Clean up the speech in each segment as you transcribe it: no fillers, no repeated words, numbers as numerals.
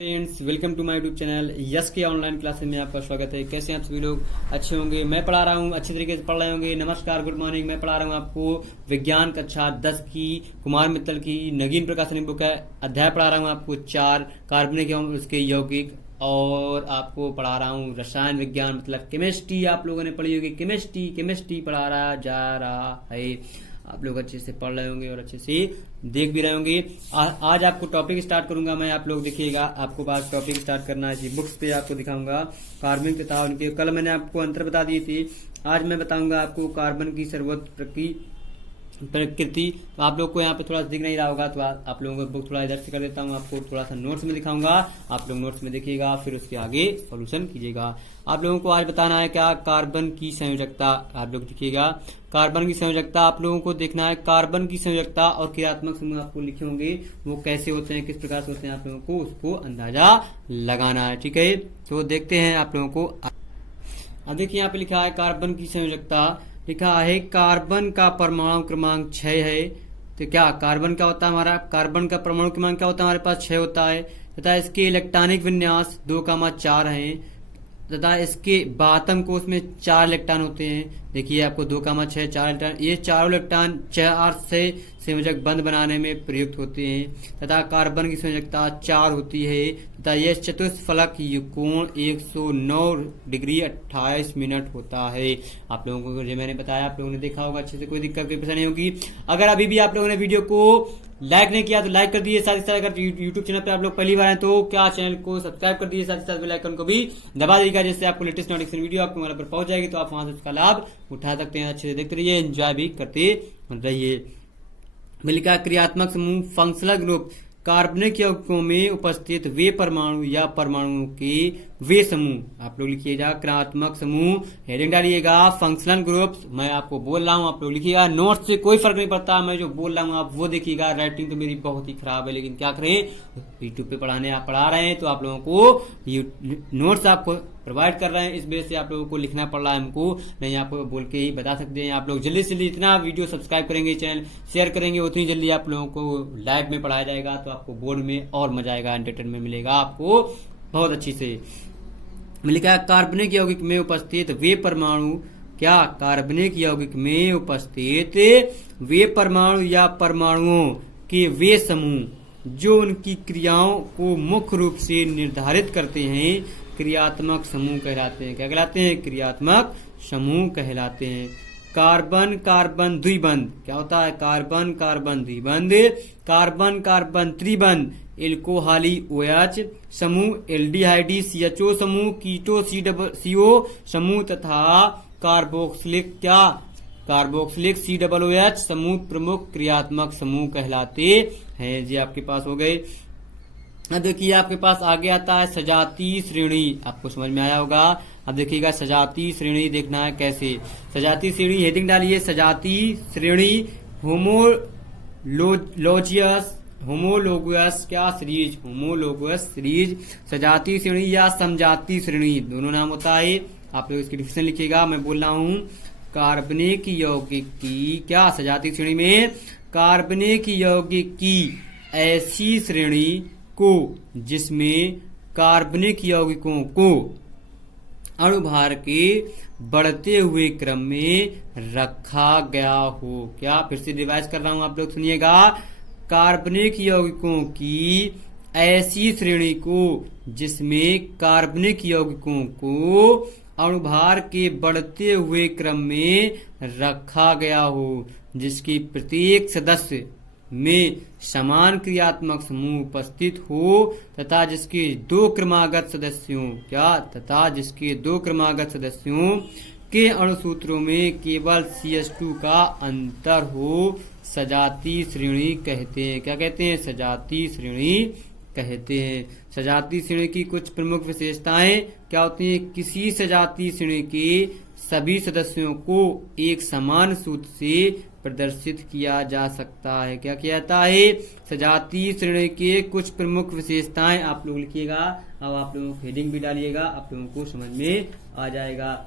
Friends, welcome to my YouTube channel yes के online classes में आपका स्वागत है। कैसे हैं आप सभी लोग? अच्छे होंगे। मैं पढ़ा रहा हूँ, अच्छी तरीके से पढ़ रहे होंगे। नमस्कार, गुड मॉर्निंग। मैं पढ़ा रहा हूँ आपको विज्ञान कक्षा 10 की कुमार मित्तल की नगीन प्रकाशन बुक है। अध्याय पढ़ा रहा हूँ आपको 4 कार्बनिक एवं उसके यौगिक, और आपको पढ़ा रहा हूँ रसायन विज्ञान मतलब केमिस्ट्री। आप लोगों ने पढ़ी होगी केमिस्ट्री पढ़ा रहा जा रहा है। आप लोग अच्छे से पढ़ रहे होंगे और अच्छे से देख भी रहे होंगे। आज आपको टॉपिक स्टार्ट करूंगा मैं। आप लोग देखिएगा, आपको पास टॉपिक स्टार्ट करना है जी। बुक्स पे आपको दिखाऊंगा कार्बन तथा उनके, कल मैंने आपको अंतर बता दिए थे। आज मैं बताऊंगा आपको कार्बन की सर्वोत्तम प्रकृति। तो आप लोग को यहाँ पे थोड़ा सा दिख नहीं रहा होगा, तो आप लोगों को बुक थोड़ा इधर से कर देता हूँ। आपको थोड़ा सा नोट्स में दिखाऊंगा, आप लोग नोट्स में देखिएगा, फिर उसके आगे सॉल्यूशन कीजिएगा। आप लोगों को आज बताना है क्या, कार्बन की संयोजकता। आप लोग देखिएगा, कार्बन की संयोजकता आप लोगों को देखना है। कार्बन की संयोजकता और क्रियात्मक समूह आपको लिखे होंगे, वो कैसे होते हैं, किस प्रकार से होते हैं, आप लोगों को उसको अंदाजा लगाना है। ठीक है, तो देखते हैं आप लोगों को। अब देखिए, यहाँ पे लिखा है कार्बन की संयोजकता। लिखा है कार्बन का परमाणु क्रमांक 6 है। तो क्या कार्बन क्या होता है हमारा, कार्बन का परमाणु क्रमांक क्या होता है, हमारे पास 6 होता है। तथा इसके इलेक्ट्रॉनिक विन्यास 2,4 है। तथा इसके बातम कोष में 4 इलेक्ट्रॉन होते हैं। देखिए आपको 2,6 4 इलेक्ट्रॉन, ये चारों इलेक्ट्रॉन 4 से संयोजक बंध बनाने में प्रयुक्त होते हैं। तथा कार्बन की संयोजकता 4 होती है। तथा यह चतुष्फलक कोण 109 डिग्री 28 मिनट होता है। आप लोगों को जो मैंने बताया, आप लोगों ने देखा होगा अच्छे से, कोई दिक्कत कोई परेशानी होगी। अगर अभी भी आप लोगों ने वीडियो को लाइक नहीं किया तो लाइक कर दीजिए। साथ ही साथ अगर यूट्यूब चैनल पे आप लोग पहली बार हैं तो क्या चैनल को सब्सक्राइब कर दीजिए। साथ ही साथ बेल आइकन को भी दबा दीजिएगा, जिससे आपको लेटेस्ट नोटिफिकेशन वीडियो आपको मोबाइल पर पहुंच जाएगी, तो आप वहां से उसका लाभ उठा सकते हैं। अच्छे से देखते रहिए, एंजॉय भी करते रहिए। मिलकर क्रियात्मक समूह फंक्शनल ग्रुप कार्बनिक यौगिकों में उपस्थित वे परमाणु या परमाणुओं के वे समूह। आप लोग लिखिएगा क्रियात्मक समूह, हेडिंग डालिएगा फंक्शनल ग्रुप्स। मैं आपको बोल रहा हूँ, आप लोग लिखिएगा। नोट्स से कोई फर्क नहीं पड़ता, मैं जो बोल रहा हूँ आप वो देखिएगा। राइटिंग तो मेरी बहुत ही खराब है, लेकिन क्या करें, यूट्यूब पे आप पढ़ा रहे हैं तो आप लोगों को नोट्स आपको प्रोवाइड कर रहे हैं, इस वजह से आप लोगों को लिखना पड़ रहा है हमको। नहीं आपको बोल के ही बता सकते हैं। आप लोग जल्दी से जल्दी इतना वीडियो सब्सक्राइब करेंगे, चैनल शेयर करेंगे, उतनी जल्दी आप लोगों को लाइव में पढ़ाया जाएगा, तो आपको बोर्ड में और मजा आएगा, एंटरटेनमेंट मिलेगा आपको बहुत अच्छी से। मिलेगा कार्बनिक यौगिक में उपस्थित वे परमाणु, क्या कार्बनिक यौगिक में उपस्थित वे परमाणु या परमाणुओं के वे समूह जो उनकी क्रियाओं को मुख्य रूप से निर्धारित करते हैं, क्रियात्मक समूह कहलाते हैं। क्या कहलाते हैं? क्रियात्मक समूह कहलाते हैं। कार्बन कार्बन द्विबंध क्या होता है? कार्बन कार्बन द्विबंध, कार्बन कार्बन त्रिबंध एल्कोहली OH समूह, एल्डिहाइडी CHO समूह, कीटो CO समूह तथा कार्बोक्सिलिक क्या, कार्बोक्सिलिक COOH समूह प्रमुख क्रियात्मक समूह कहलाते हैं। जी आपके पास हो गए। अब देखिए, आपके पास आगे आता है सजातीय श्रेणी। आपको समझ में आया होगा। अब देखिएगा सजातीय श्रेणी देखना है कैसे। सजातीय श्रेणी, हेडिंग डालिए सजातीय श्रेणी होमोलोगस क्या सीरीज, होमोलोगस सीरीज सजातीय श्रेणी या समजातीय श्रेणी दोनों नाम होता है। आप लोग इसकी डिफिनेशन लिखिएगा। मैं बोल रहा हूँ कार्बनिक यौगिक की क्या, सजातीय श्रेणी में कार्बनिक यौगिक की ऐसी श्रेणी को जिसमें कार्बनिक यौगिकों को अणुभार के बढ़ते हुए क्रम में रखा गया हो। क्या, फिर से रिवाइज कर रहा हूं, आप लोग सुनिएगा। कार्बनिक यौगिकों की ऐसी श्रेणी को जिसमें कार्बनिक यौगिकों को अणुभार के बढ़ते हुए क्रम में रखा गया हो, जिसकी प्रत्येक सदस्य में समान क्रियात्मक समूह उपस्थित हो तथा जिसके 2 क्रमागत सदस्यों क्या, तथा जिसके 2 क्रमागत सदस्यों के अणुसूत्रों में केवल CH2 का अंतर हो, सजातीय श्रेणी कहते हैं। क्या कहते हैं? सजातीय श्रेणी कहते हैं। सजातीय श्रेणी की कुछ प्रमुख विशेषताएं क्या होती हैं? किसी सजातीय श्रेणी के सभी सदस्यों को एक समान सूत्र से प्रदर्शित किया जा सकता है। क्या किया जाता है? सजातीय श्रेणी के कुछ प्रमुख विशेषताएं आप लोग लिखिएगा। अब आप लोगों को हेडिंग भी डालिएगा, आप लोगों को समझ में आ जाएगा।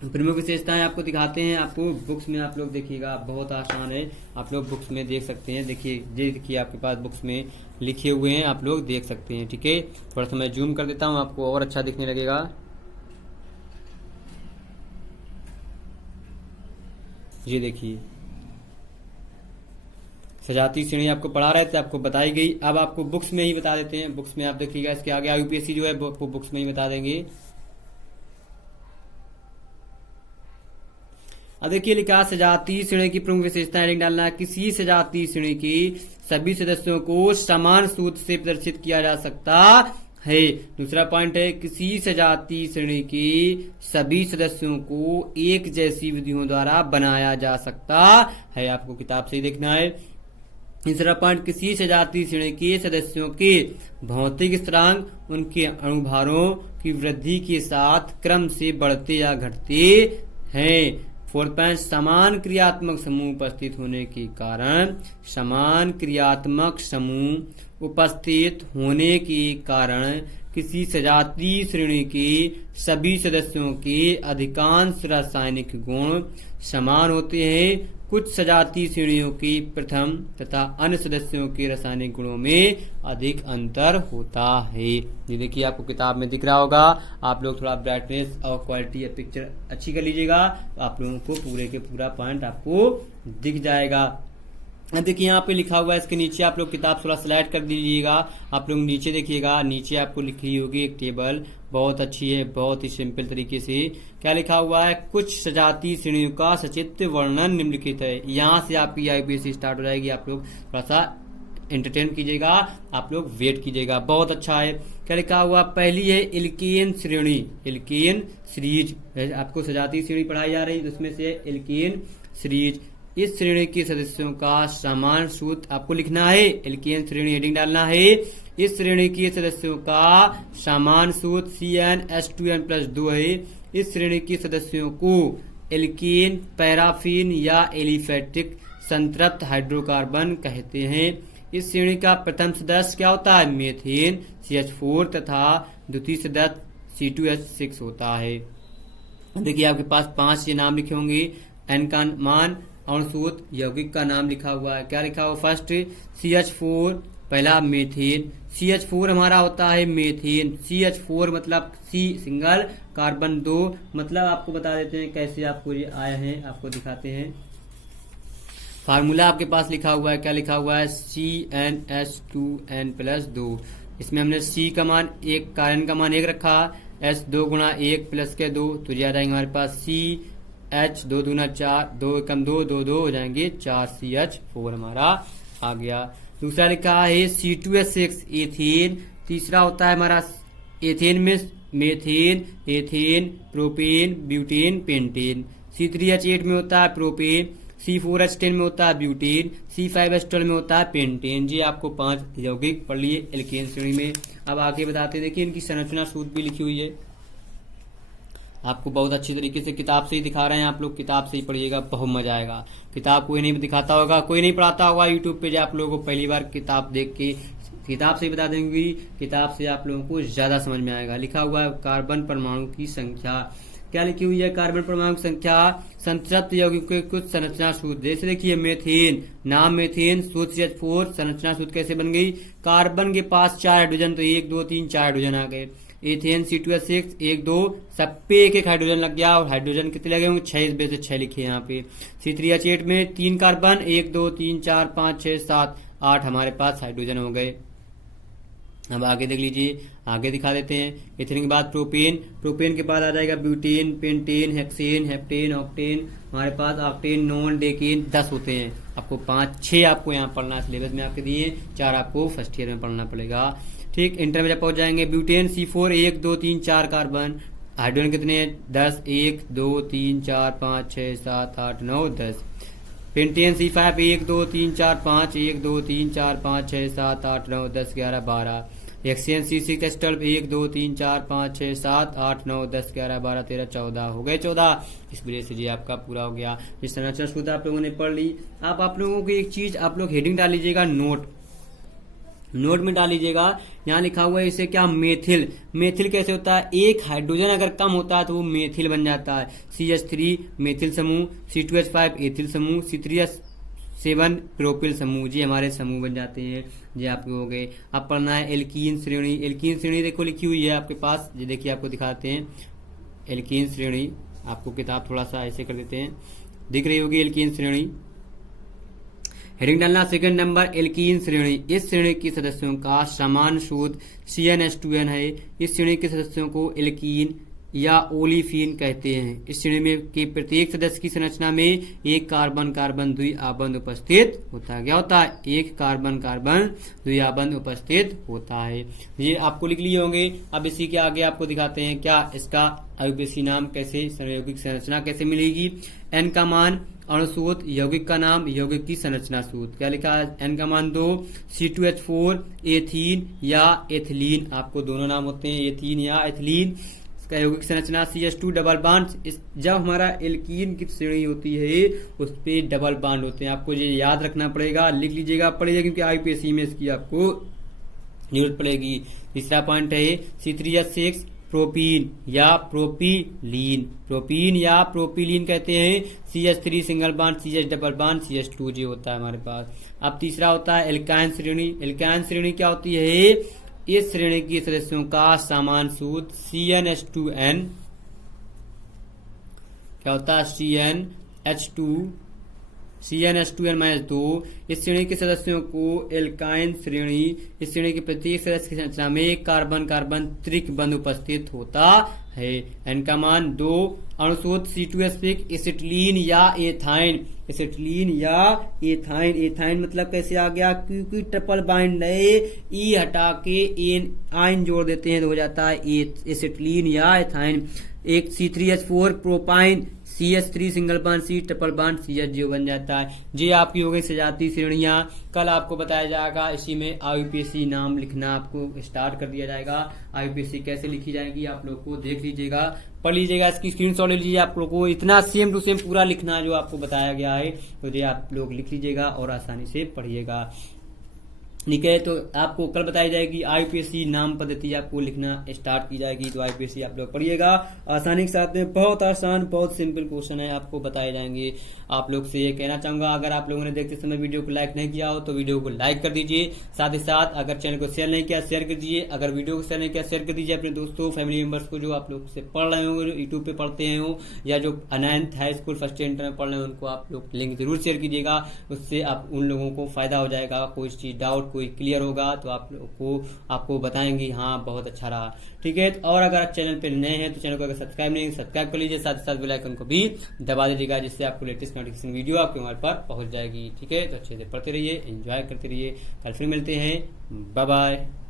प्रमुख विशेषताएं आपको दिखाते हैं। आपको बुक्स में आप लोग देखिएगा, बहुत आसान है, आप लोग बुक्स में देख सकते हैं। देखिए आपके पास बुक्स में लिखे हुए हैं, आप लोग देख सकते हैं। ठीक है, थोड़ा सा मैं जूम कर देता हूं, आपको और अच्छा दिखने लगेगा। ये देखिए, सजाती श्रेणी आपको पढ़ा रहे थे, आपको बताई गई। अब आपको बुक्स में ही बता देते हैं। बुक्स में आप देखिएगा, इसके आगे यूपीएससी जो है वो बुक्स में ही बता देंगे। अब देखिए लिखा, सजाती श्रेणी की प्रमुख विशेषताएं हेडिंग डालना है। किसी सजाती श्रेणी की सभी सदस्यों को समान सूत्र से प्रदर्शित किया जा सकता है। दूसरा पॉइंट है, किसी सजाती श्रेणी की सभी सदस्यों को एक जैसी विधियों द्वारा बनाया जा सकता है। आपको किताब से ही देखना है। तीसरा पॉइंट, किसी सजाती श्रेणी के सदस्यों के भौतिक स्थिरांक उनके अणुभारों की वृद्धि के साथ क्रम से बढ़ते या घटते हैं। फोर्थ पॉइंट, समान क्रियात्मक समूह उपस्थित होने के कारण, समान क्रियात्मक समूह उपस्थित होने के कारण किसी सजाती श्रेणी के सभी सदस्यों के अधिकांश रासायनिक गुण समान होते हैं। कुछ सजाती श्रेणियों की प्रथम तथा अन्य सदस्यों के रासायनिक गुणों में अधिक अंतर होता है। ये देखिए आपको किताब में दिख रहा होगा। आप लोग थोड़ा ब्राइटनेस और क्वालिटी या पिक्चर अच्छी कर लीजिएगा, आप लोगों को पूरे के पूरा पॉइंट आपको दिख जाएगा। देखिए यहाँ पे लिखा हुआ है, इसके नीचे आप लोग किताब थोड़ा स्लाइड कर दीजिएगा। आप लोग नीचे देखिएगा, नीचे आपको लिखी होगी एक टेबल, बहुत अच्छी है, बहुत ही सिंपल तरीके से। क्या लिखा हुआ है, कुछ सजाती श्रेणियों का सचित्र वर्णन निम्नलिखित है। यहाँ से आपकी यूपीएससी स्टार्ट हो जाएगी। आप लोग थोड़ा सा एंटरटेन कीजिएगा, आप लोग वेट कीजिएगा, बहुत अच्छा है। क्या लिखा हुआ, पहली है एल्केन श्रेणी, एल्केन सीरीज। आपको सजाती श्रेणी पढ़ाई जा रही है, उसमें से एल्केन सीरीज। इस श्रेणी के सदस्यों का समान सूत्र आपको लिखना है। एल्केन श्रेणी हेडिंग डालना है। इस श्रेणी के सदस्यों का समान सूत्र CnH2n+2 है। इस श्रेणी के सदस्यों को एल्केन, पैराफिन या एलिफेटिक संतृप्त हाइड्रोकार्बन कहते हैं। इस श्रेणी का प्रथम सदस्य क्या होता है, मीथेन CH4 तथा द्वितीय सदस्य C2H6 होता है। देखिए आपके पास 5 ये नाम लिखे होंगे। एन का मान, अणुसूत्र, यौगिक का नाम लिखा हुआ है। क्या लिखा हुआ, फर्स्ट CH4, पहला मीथेन। CH4 हमारा होता है मीथेन। CH4 मतलब C सिंगल, कार्बन 2, मतलब आपको बता देते हैं कैसे आपको ये आया है, आपको दिखाते हैं। फार्मूला आपके पास लिखा हुआ है, क्या लिखा हुआ है, CnH2n+2। इसमें हमने C का मान 1 का, N का मान 1 रखा, S 2 गुणा 1 प्लस के 2, तो ये आ जाएंगे हमारे पास CH 2 दूना 4, 2 एकम 2, 2 2 हो जाएंगे 4 CH4 हमारा आ गया। दूसरा लिखा है C2H6 एथेन। तीसरा होता है हमारा एथेन में methane, ethane, propane, butane, pentane. C3H8 में होता है प्रोपेन। C4H10 में होता है ब्यूटेन। C5H12 में होता है पेंटेन। जी आपको 5 यौगिक पढ़ लिए एल्केन श्रेणी में। अब आगे बताते हैं, देखिए इनकी संरचना सूत्र भी लिखी हुई है, आपको बहुत अच्छी तरीके से किताब से ही दिखा रहे हैं। आप लोग किताब से ही पढ़िएगा, बहुत मजा आएगा। किताब कोई नहीं दिखाता होगा, कोई नहीं पढ़ाता होगा यूट्यूब पे, जो आप लोगों को पहली बार किताब देख के किताब से ही बता देंगे, किताब से आप लोगों को ज्यादा समझ में आएगा। लिखा हुआ है कार्बन परमाणु की संख्या। क्या लिखी हुई है, कार्बन परमाणु की संख्या संतृप्त यौगिक के कुछ संरचना सूत्र। जैसे देखिए मेथेन, नाम मेथेन, सूत्र CH4, संरचना सूत्र कैसे बन गई, कार्बन के पास 4 हाइड्रोजन, तो 1 2 3 4 हाइड्रोजन आ गए। एथेन C2H6 1 2, सब पे एक हाइड्रोजन लग गया, और हाइड्रोजन कितने लगे होंगे, 6, इस वजह से 6 लिखे यहाँ पे। C3H8 में 3 कार्बन, 1 2 3 4 5 6 7 8 हमारे पास हाइड्रोजन हो गए। अब आगे देख लीजिए, आगे दिखा देते हैं। एथेन के बाद प्रोपेन, प्रोपेन के बाद आ जाएगा butane, pentane, hexane, heptane, octane, हमारे पास ऑक्टेन, नॉन, डेकेन, 10 होते हैं। आपको 5 6 आपको यहाँ पढ़ना सिलेबस में आपके दिए, 4 आपको फर्स्ट ईयर में पढ़ना पड़ेगा। ठीक, इंटर में जब पहुंच जाएंगे, ब्यूटेन C4 1 2 3 4 कार्बन, हाइड्रोजन कितने 10 1 2 3 4 5 6 7 8 9 10। Pentane C5 1 2 3 4 5 1 2 3 4 5 6 7 8 9 10 11 12। हेक्सेन C6H12 1 2 3 4 5 6 7 8 9 10 11 12 13 14 हो गए 14। इस वजह से जी आपका पूरा हो गया। इस संरचना सूत्र आप लोगों ने पढ़ ली। अब आप लोगों को एक चीज आप लोग हेडिंग डाल लीजिएगा, नोट। नोट में डाल लीजिएगा। यहाँ लिखा हुआ है इसे क्या, मेथिल। मेथिल कैसे होता है, एक हाइड्रोजन अगर कम होता है तो वो मेथिल बन जाता है। CH3 मेथिल समूह, C2H5 एथिल समूह, C3H7 प्रोपिल समूह, जी हमारे समूह बन जाते हैं। जी आपके हो गए। अब पढ़ना है एल्कीन श्रेणी। एल्कीन श्रेणी देखो लिखी हुई है आपके पास, ये देखिए आपको दिखाते हैं एल्कीन श्रेणी। आपको किताब थोड़ा सा ऐसे कर देते हैं, दिख रही होगी एल्कीन श्रेणी। हेडिंग डालना सेकंड नंबर, एल्कीन श्रेणी। इस श्रेणी के सदस्यों का समान शोध CN H2N है। इस श्रेणी के सदस्यों को एल्कीन या ओलिफिन कहते हैं। इस श्रेणी में के प्रत्येक सदस्य की संरचना में एक कार्बन कार्बन द्विआबंध उपस्थित होता है। क्या होता है, एक कार्बन कार्बन द्विआबंध उपस्थित होता है। ये आपको लिख लिए होंगे। अब इसी के आगे आपको दिखाते हैं क्या इसका IUPAC नाम कैसे, यौगिक संरचना कैसे मिलेगी। N का मान अणुसूत्र, यौगिक का नाम, यौगिक की संरचना सूत्र। क्या लिखा है, N का मान 2, C2H4 एथीन या एथिलीन, आपको दोनों नाम होते हैं, एथीन या एथिलीन। इसका यौगिक संरचना CH2 डबल बांड। जब हमारा एल्कीन की श्रेणी होती है उस पे डबल बांड होते हैं। आपको ये याद रखना पड़ेगा, लिख लीजिएगा पड़ेगा, क्योंकि IUPAC में इसकी आपको जरूरत पड़ेगी। तीसरा पॉइंट है C3H6 प्रोपीन या प्रोपिलीन। प्रोपीन या प्रोपिलीन कहते हैं। CH3 single bond, CH double bond, CH2 जी होता है हमारे पास। अब तीसरा होता है एल्काइन श्रेणी। एल्काइन श्रेणी क्या होती है, इस श्रेणी के सदस्यों का समान सूत्र CnH2n। क्या होता है, CnH2n-2। इस श्रेणी के सदस्यों को एल्काइन श्रेणी, इस श्रेणी के प्रत्येक सदस्य की संरचना में एक कार्बन कार्बन त्रिक बंध उपस्थित होता है। N का मान 2, अणुसूत्र C2H6 एसिटिलीन या एथाइन। एसिटिलीन या एथाइन, एथाइन मतलब कैसे आ गया, क्योंकि ट्रिपल बाइंड है, ई हटा के एन आइन जोड़ देते हैं तो हो जाता है एसिटिलीन या एथाइन। एक C3H4 propyne, CH3 single bond, C triple bond, CH0 बन जाता है। जी आपकी हो गई सजाती श्रेणियां। कल आपको बताया जाएगा इसी में IUPAC नाम लिखना आपको स्टार्ट कर दिया जाएगा। IUPAC कैसे लिखी जाएगी आप लोग को देख लीजिएगा, पढ़ लीजिएगा, इसकी स्क्रीनशॉट ले लीजिए। आप लोग को इतना सेम टू सेम पूरा लिखना जो आपको बताया गया है, तो ये आप लोग लिख लीजिएगा और आसानी से पढ़िएगा। ठीक है, तो आपको कल बताई जाएगी IUPAC नाम पद्धति आपको लिखना स्टार्ट की जाएगी, तो IUPAC आप लोग पढ़िएगा आसानी के साथ में। बहुत आसान, बहुत सिंपल क्वेश्चन है, आपको बताए जाएंगे। आप लोग से ये कहना चाहूंगा, अगर आप लोगों ने देखते समय वीडियो को लाइक नहीं किया हो तो वीडियो को लाइक कर dीजिए। साथ ही साथ अगर चैनल को शेयर नहीं किया शेयर कर दीजिए। अगर वीडियो को शेयर नहीं किया शेयर कर दीजिए अपने दोस्तों फैमिली मेंबर्स को, जो आप लोग से पढ़ रहे हो, यूट्यूब पे पढ़ते हैं हो, या जो 9th high school first inter में पढ़ रहे हो, उनको आप लोग लिंक जरूर शेयर कीजिएगा। उससे आप उन लोगों को फायदा हो जाएगा, कोई चीज डाउट कोई क्लियर होगा तो आप लोग को आपको बताएंगे हाँ बहुत अच्छा रहा। ठीक है, और अगर आप चैनल पे नए हैं तो चैनल को अगर सब्सक्राइब नहीं सब्सक्राइब कर लीजिए, साथ ही साथ बेल आइकन को भी दबा दीजिएगा, जिससे आपको लेटेस्ट नोटिफिकेशन वीडियो आपके मोबाइल पर पहुंच जाएगी। ठीक है, तो अच्छे से पढ़ते रहिए, एंजॉय करते रहिए। कल फिर मिलते हैं, बाय बाय।